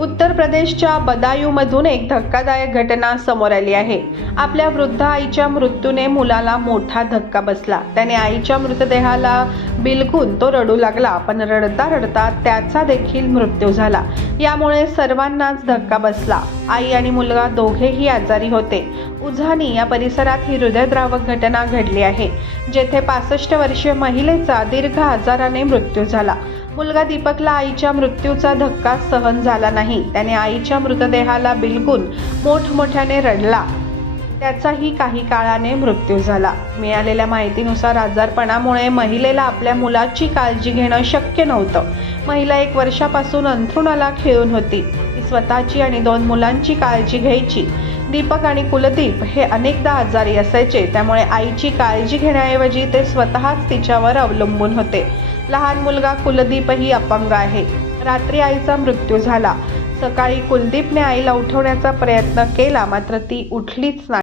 उत्तर प्रदेशच्या बदायूमधून एक धक्कादायक घटना समोर आली आहे. आपल्या वृद्ध आईच्या मृत्यूने मुलाला मोठा धक्का बसला. त्याने आईच्या मृतदेहाला बिलकून तो रडू लागला. पण रडता रडता त्याचा देखील मृत्यू झाला. यामुळे सर्वांनाच धक्का बसला. आई आणि मुलगा दोघेही आजारी होते. उझानी या परिसरात ही हृदयद्रावक घटना घडली आहे जेथे पासष्ट वर्षीय महिलेचा दीर्घ आजाराने मृत्यू झाला. मुलगा दीपकला आईच्या मृत्यूचा धक्का सहन झाला नाही. त्याने आईच्या मृतदेहाला बिलगून मोठमोठ्याने रडला. त्याचाही काही काळाने मृत्यू झाला. मिळालेल्या माहितीनुसार आजारपणामुळे महिलेला आपल्या मुलाची काळजी घेणं शक्य नव्हतं. महिला एक वर्षापासून अंथरुणाला खेळून होती. ती स्वतःची आणि दोन मुलांची काळजी घ्यायची. दीपक आणि कुलदीप हे अनेकदा आजारी असायचे. त्यामुळे आईची काळजी घेण्याऐवजी ते स्वतःच तिच्यावर अवलंबून होते. लहान मुलगा कुलदीपही अपंग आहे. रात्री आईचा मृत्यू झाला. सकाळी कुलदीपने आईला उठवण्याचा प्रयत्न केला मात्र ती उठलीच नाही.